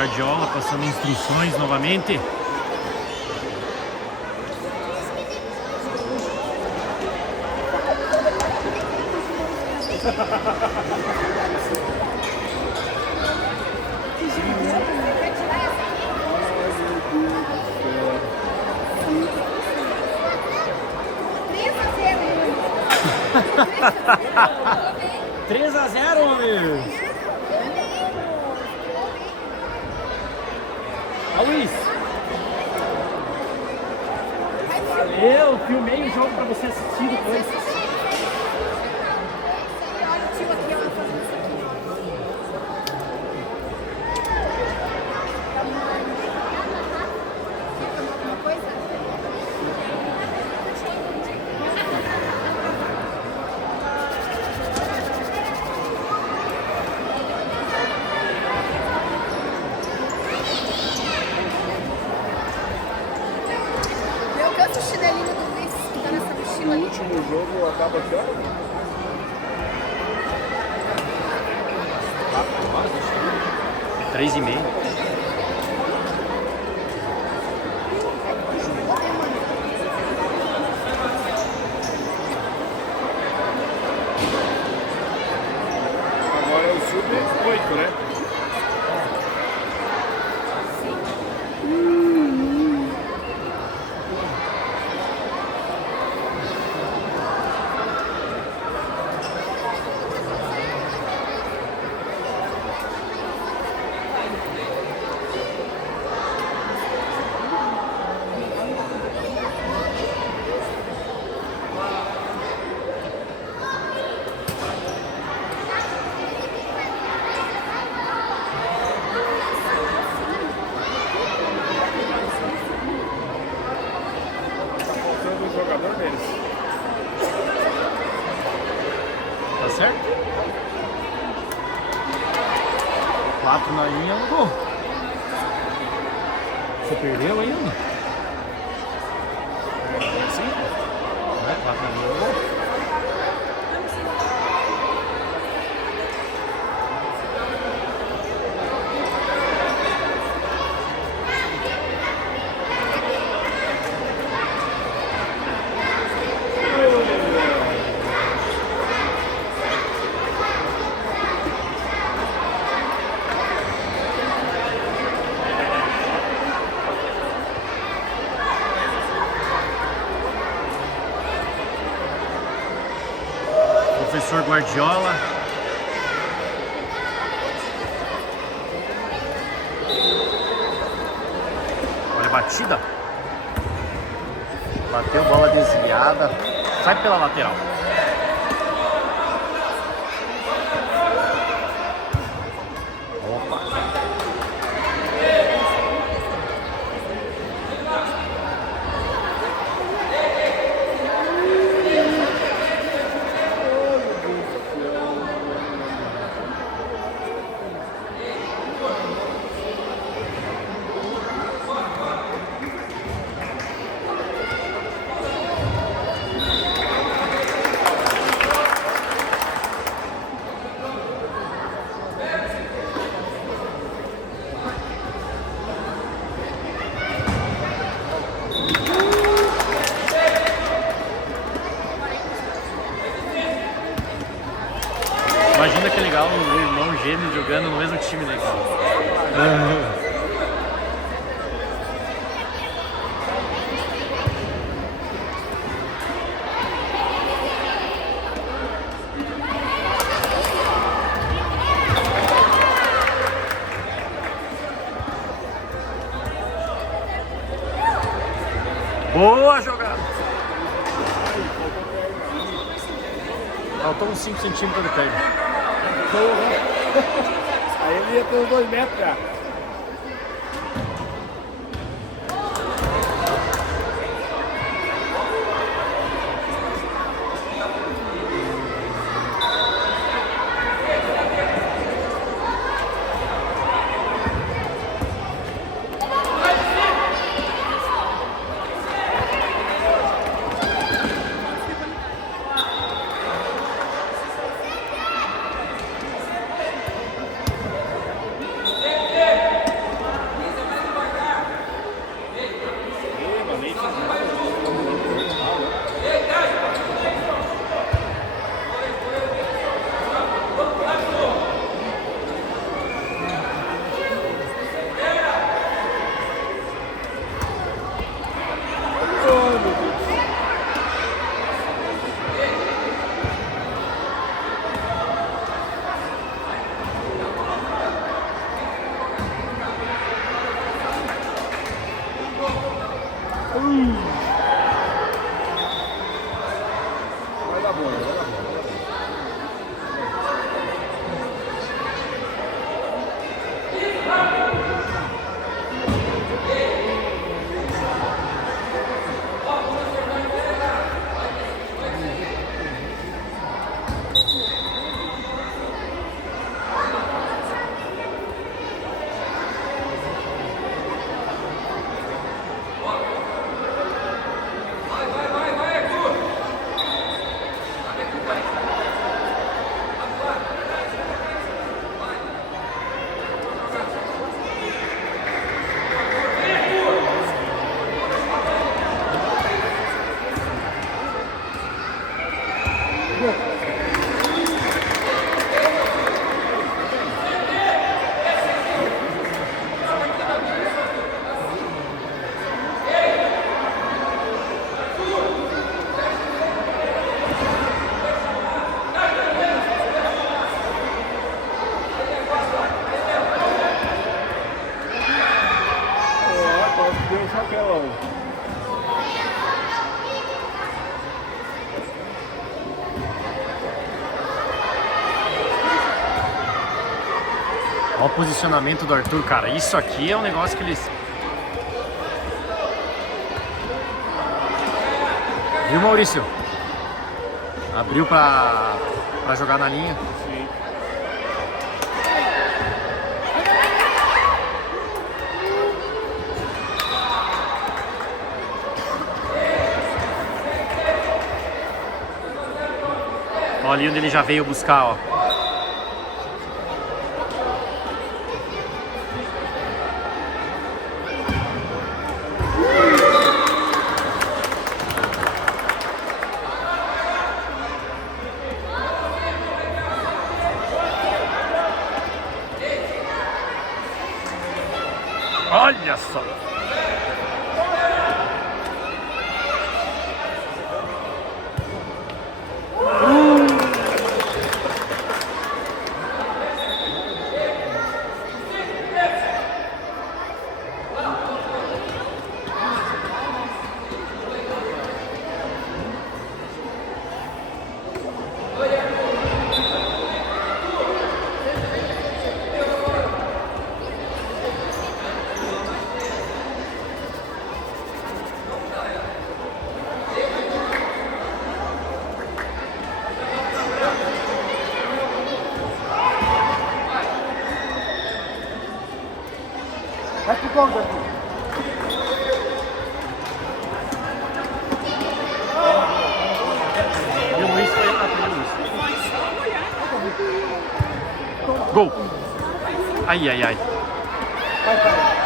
Guardiola passando instruções novamente. Três a 0, homem! Ó, Luiz! Eu filmei o jogo pra você assistir depois. O último jogo acaba que hora? 3h30. Agora é o sub-8, né? Jogador deles. Tá certo? 4 na linha, 1 gol. Você perdeu ainda? Sim? 4 na linha, 1 gol. Professor Guardiola. Olha a batida. Bateu, bola desviada. Sai pela lateral. Opa. Imagina que legal o irmão gêmeo jogando no mesmo time, né, cara? Boa jogada! Faltou uns 5 centímetros do pé. Aí ele ia ter uns 2 metros, cara. Olha o posicionamento do Arthur, cara. Isso aqui é um negócio que eles... Viu, Maurício? Abriu pra jogar na linha. Sim. Olha ali onde ele já veio buscar, ó. Olha só! Vai pro gol, Davi. E o Luiz foi atrás, Luiz. Gol! Ai, ai, ai. Vai, vai.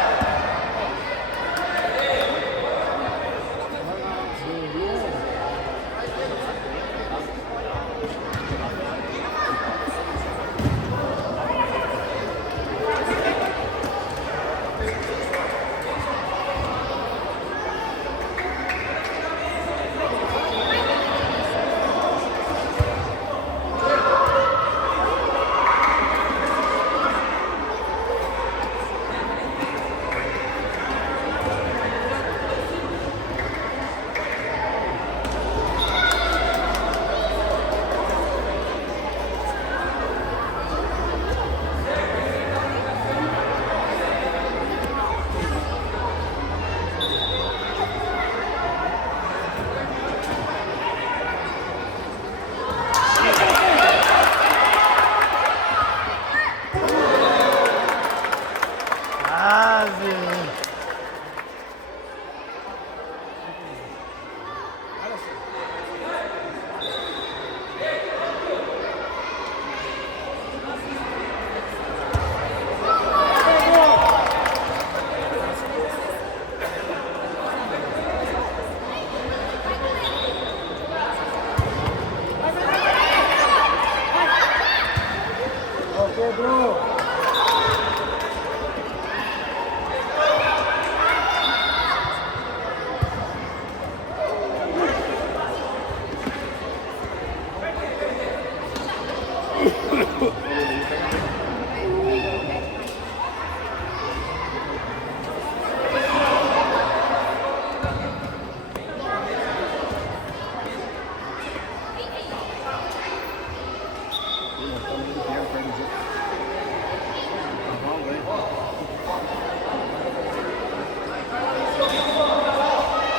Pedro!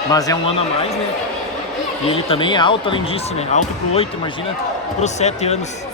Mas é um ano a mais, né? E ele também é alto, além disso, né? Alto pro 8, imagina pros 7 anos.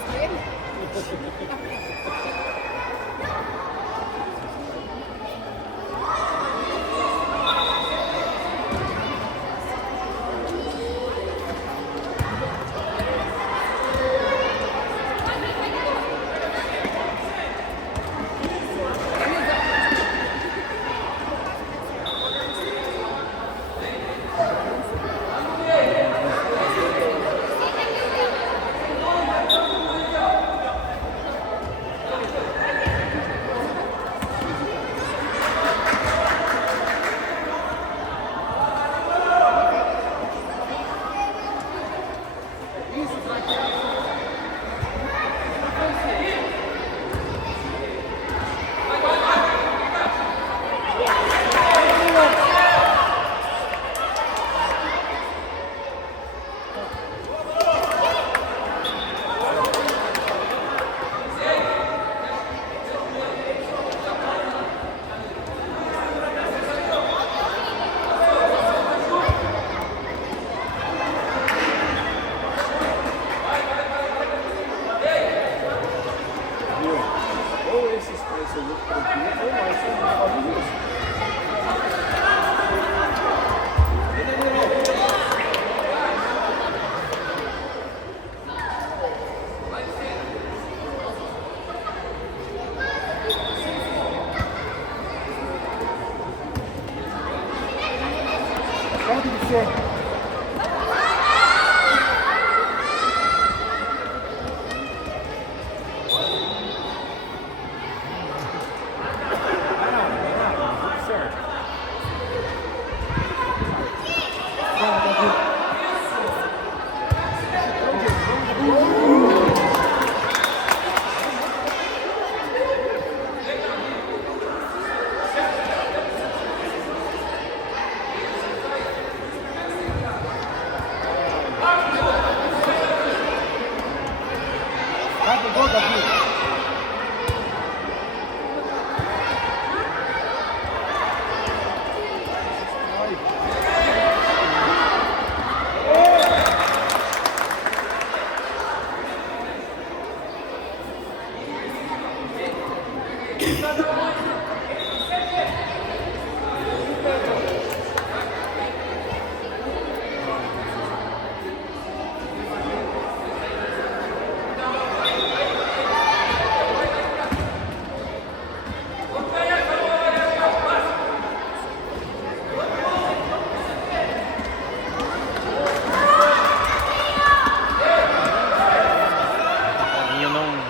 Paulinho não.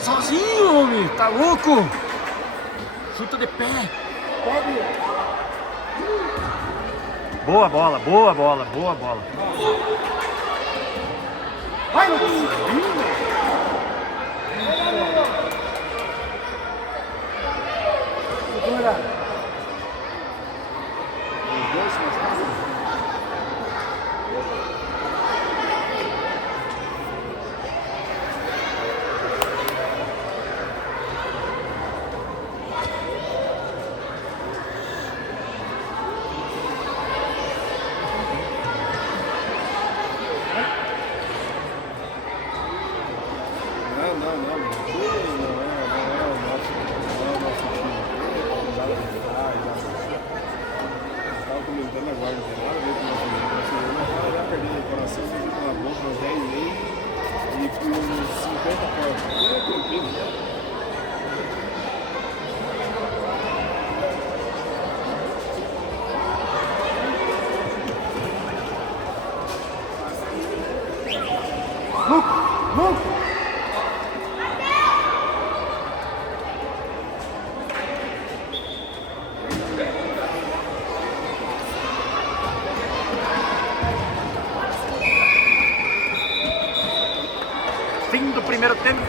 Sozinho, homem, tá louco? Chuta de pé. Boa bola, boa bola, boa bola. Vai, segura. Os dois se machucaram. Fim do primeiro tempo.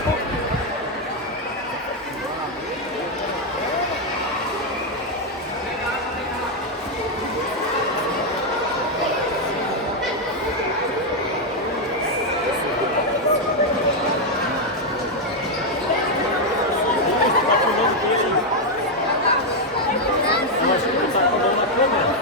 Eu acho que ele tá falando na câmera.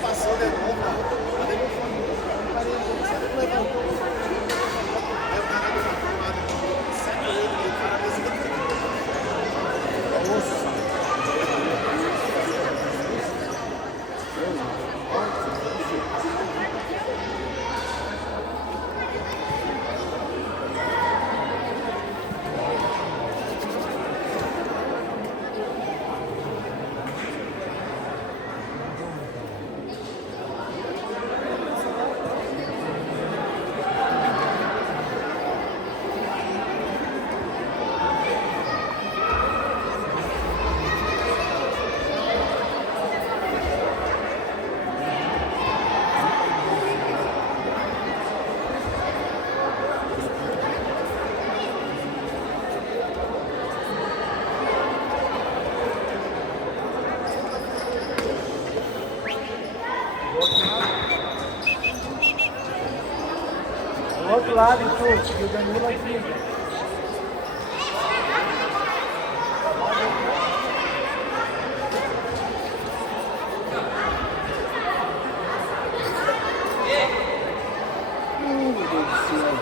Passou de novo, outro lado, e o Danilo aqui. Meu Deus do céu.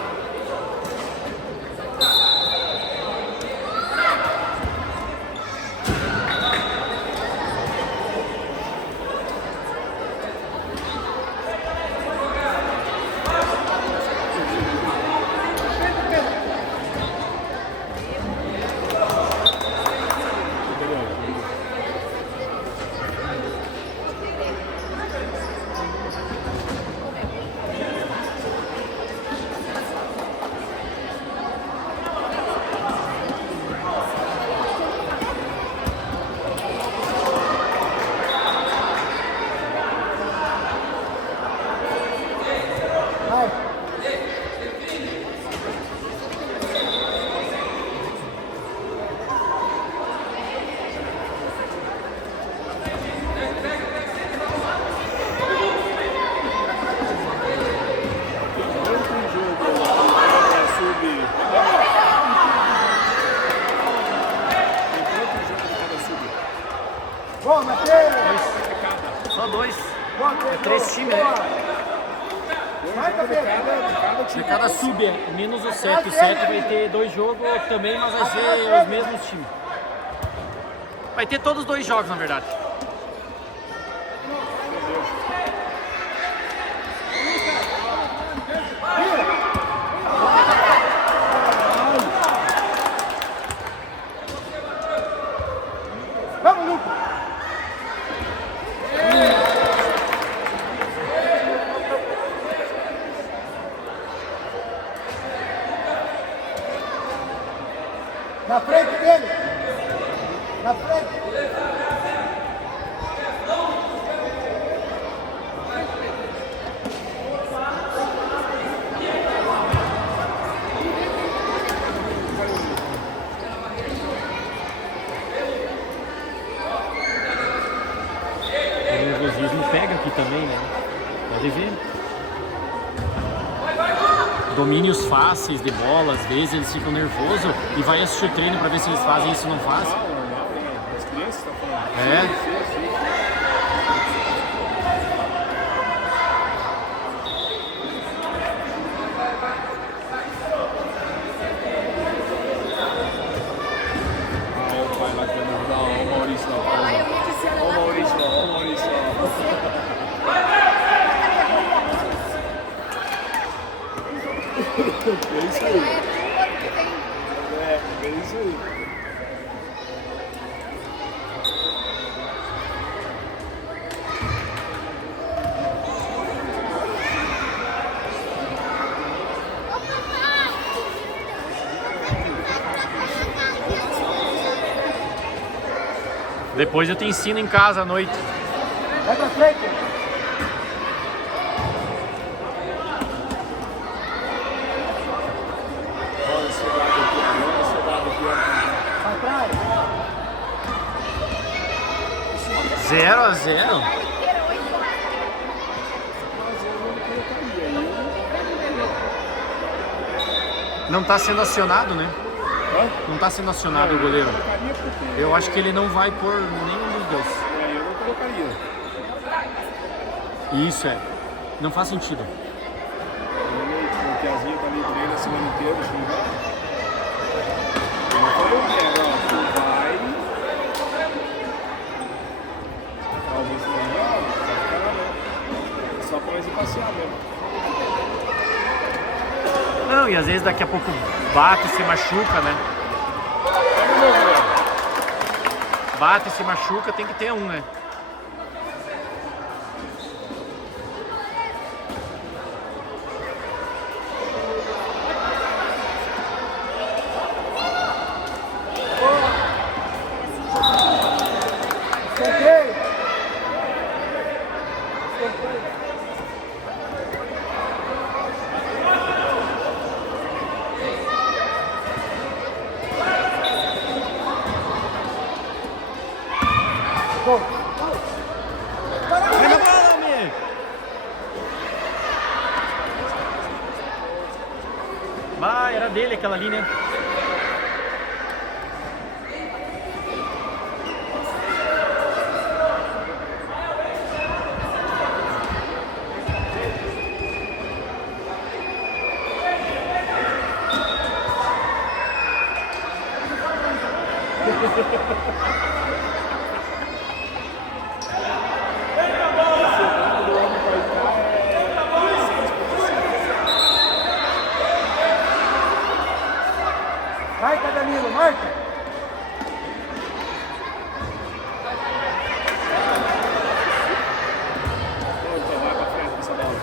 Vai. Quanto jogo pra subir? Tem quanto jogo para subir? Bom, Matheus. Só 2. Bom, Matheus. 3 times, né? Vai, Matheus. De cada sub é menos o 7. O 7 vai ter 2 jogos também, mas vai ser os mesmos times. Vai ter todos 2 jogos, na verdade. Vamos, Lucas. Na frente dele. Na frente. O nervosismo pega aqui também, né? Pode ver. Domínios fáceis de bola, às vezes eles ficam nervosos e vai assistir o treino para ver se eles fazem isso ou não fazem. Normal, né? As crianças estão falando. É. Sim. Ah, o pai lá que vai me ajudar. Ó, o Maurício lá. Ó, o Maurício lá. Ó, o Maurício lá. É isso aí. É isso aí. Depois eu te ensino em casa à noite. Vai pra frente. Olha esse lado aqui, olha esse lado aqui. Pra trás. 0-0. Não tá sendo acionado, né? Não tá sendo acionado o goleiro. Eu acho que ele não vai pôr nenhum dos dois. Eu não colocaria. Isso é. Não faz sentido. O Piazinho tá ali treino a semana inteira, acho que não vai. Eu não falei o que é, não. Tu vai. Talvez não vai ficar lá não. É só pra nós ir passear mesmo. Não, e às vezes daqui a pouco bate e se machuca, né? Bate e se machuca, tem que ter um, né? Escanteio. Gol. era dele aquela ali, né? Marca, Danilo, marca. Então vai pra frente com essa bola.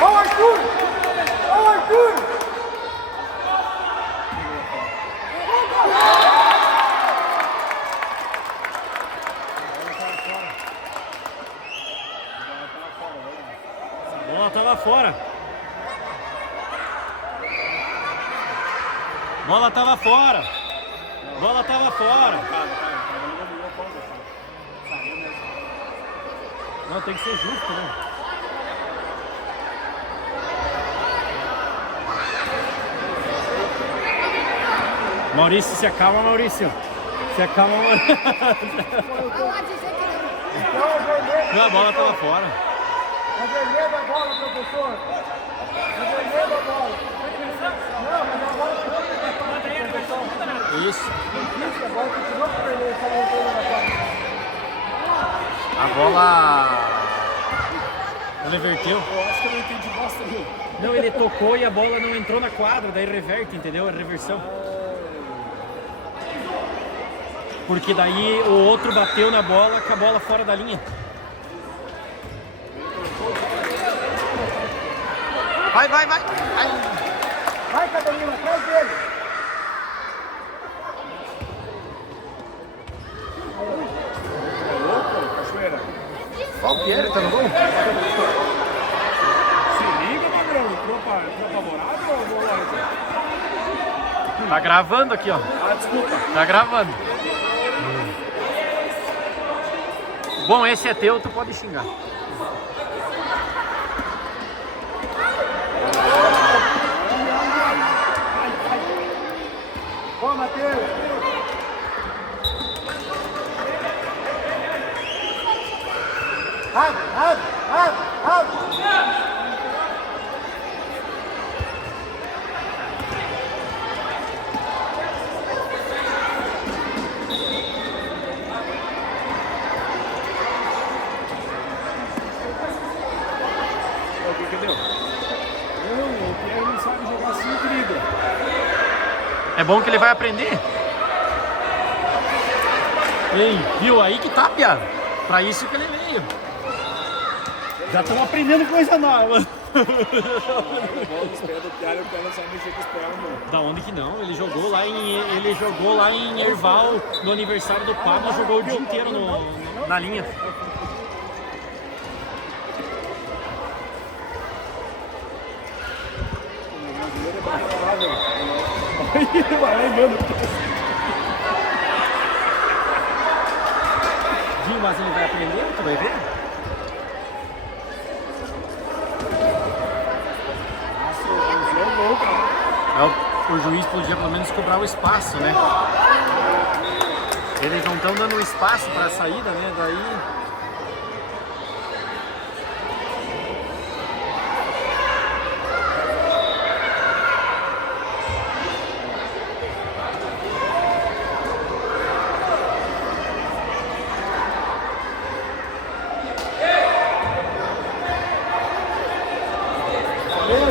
Ó o Arthur! Ó o Arthur! A bola tava fora. Bola tava fora. Bola tava fora. Não, tem que ser justo, né? Maurício, se acalma, Maurício. Se acalma, Maurício. Então é vermelho. Não, a bola tava fora. É vermelho a bola, professor. É vermelho a bola. Não, mas a bola Isso. a bola continua com vermelho, só não entrou na quadra. A bola... Ele reverteu. Eu acho que eu não entendi bosta nenhuma. Não, ele tocou e a bola não entrou na quadra, daí reverte, entendeu? É reversão. Porque daí o outro bateu na bola com a bola fora da linha. Vai, vai, vai! Ai. Vai, Danilo, atrás dele. É louco, Cachoeira? Ó o Pierre, tá no gol? Se liga, Magrão. Entrou pra morada ou vou lá? Tá gravando aqui, ó. Ah, desculpa. Tá gravando. Bom, esse é teu, tu pode xingar. Ó, Matheus. Rápido. O que deu? Não, o Pierre não sabe jogar assim, querido. É bom que ele vai aprender. Ei, viu? Aí que tá, piada. Pra isso que ele veio. Já estão aprendendo coisa nova. A bola nos pés do Pierre, o Pierre não sabe mexer com os pés, não. Da onde que não? Ele jogou lá em Erval, no aniversário do Pablo, jogou o dia inteiro na linha. O brasileiro é bom lá, velho. Aí, vai lá e manda. Viu? Mas ele vai aprender, tu vai ver? O juiz podia pelo menos cobrar o espaço, né? Eles não estão dando espaço para a saída, né? Daí...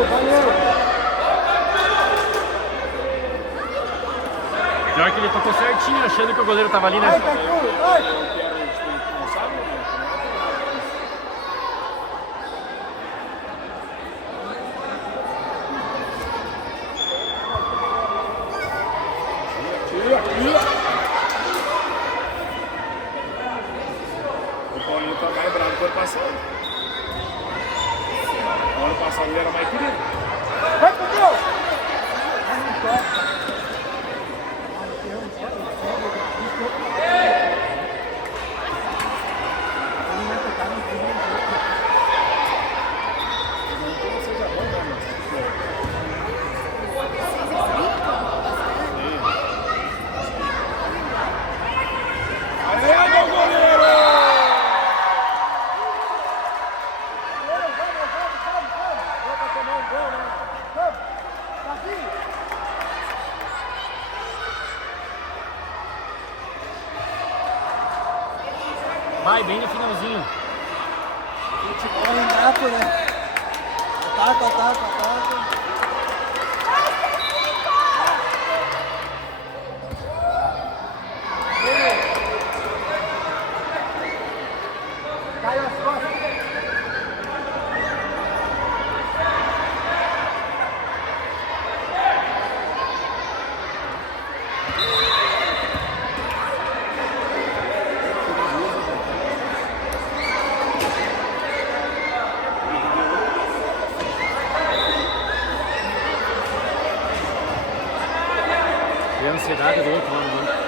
Valeu. Pior que ele tocou certinho, achando que o goleiro tava ali, né? Vai, Catu, vai. O Pierre não sabe, né? O Paulinho tá mais bravo que o ano passado. O ano passado ele era mais querido. Vai pro gol! Aê, meu goleiro! Vai bem no finalzinho. Futebol inato, né? Ataca. Caiu as costas. E a ansiedade do outro lá no banco.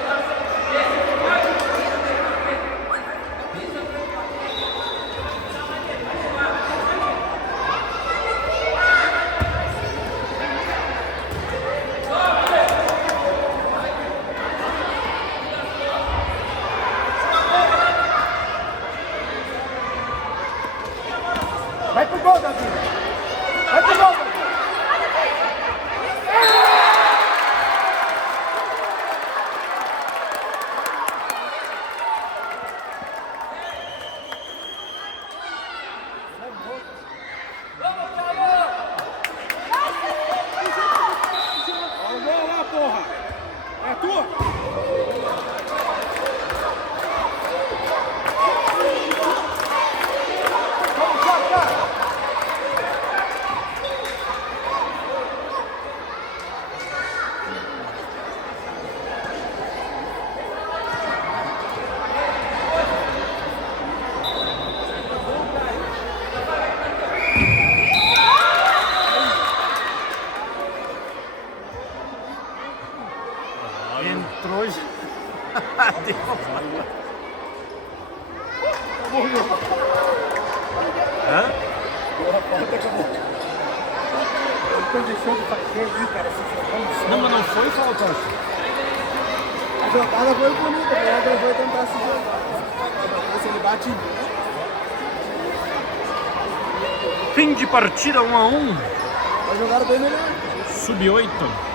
Vai pro gol, Davi! Vai pro gol, Davi! Olha o gol lá, porra! É tua! Vamos, tchau! Entrou já. Deu uma bola. Hã? Porra, falta, acabou. Depois deixou de fazer ali, cara, se Não, mas não foi falta. a jogada foi bonita, o André foi tentar se jogar. Se ele bate Fim de partida 1 a 1. a jogada bem melhor. Sub-8.